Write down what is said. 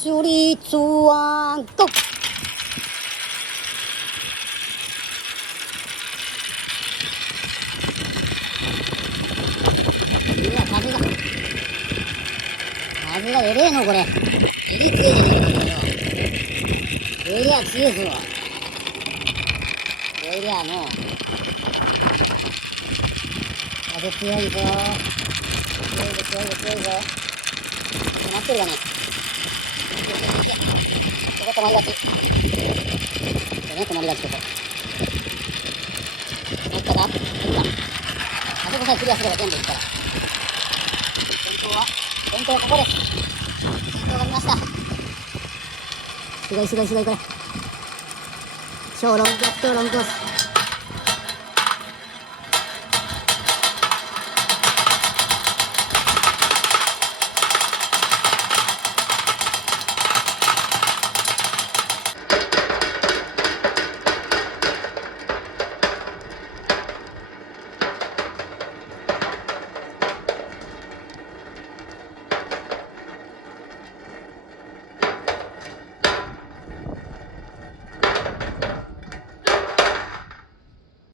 処理ツワンゴいや、風がえれえのこれ。えりついてるんだけど。えりゃ強いぞ。えりゃもう。風強いぞ。強いぞ、強いぞ、強いぞ。止まってるかね。ここ止まりがち。ここね、止まりがちここ。入ったか？入った。あそこさえクリアすれば全部いくから。先頭はここです。先頭が見ました。すごいすごいすごいこれ。超ロングコース。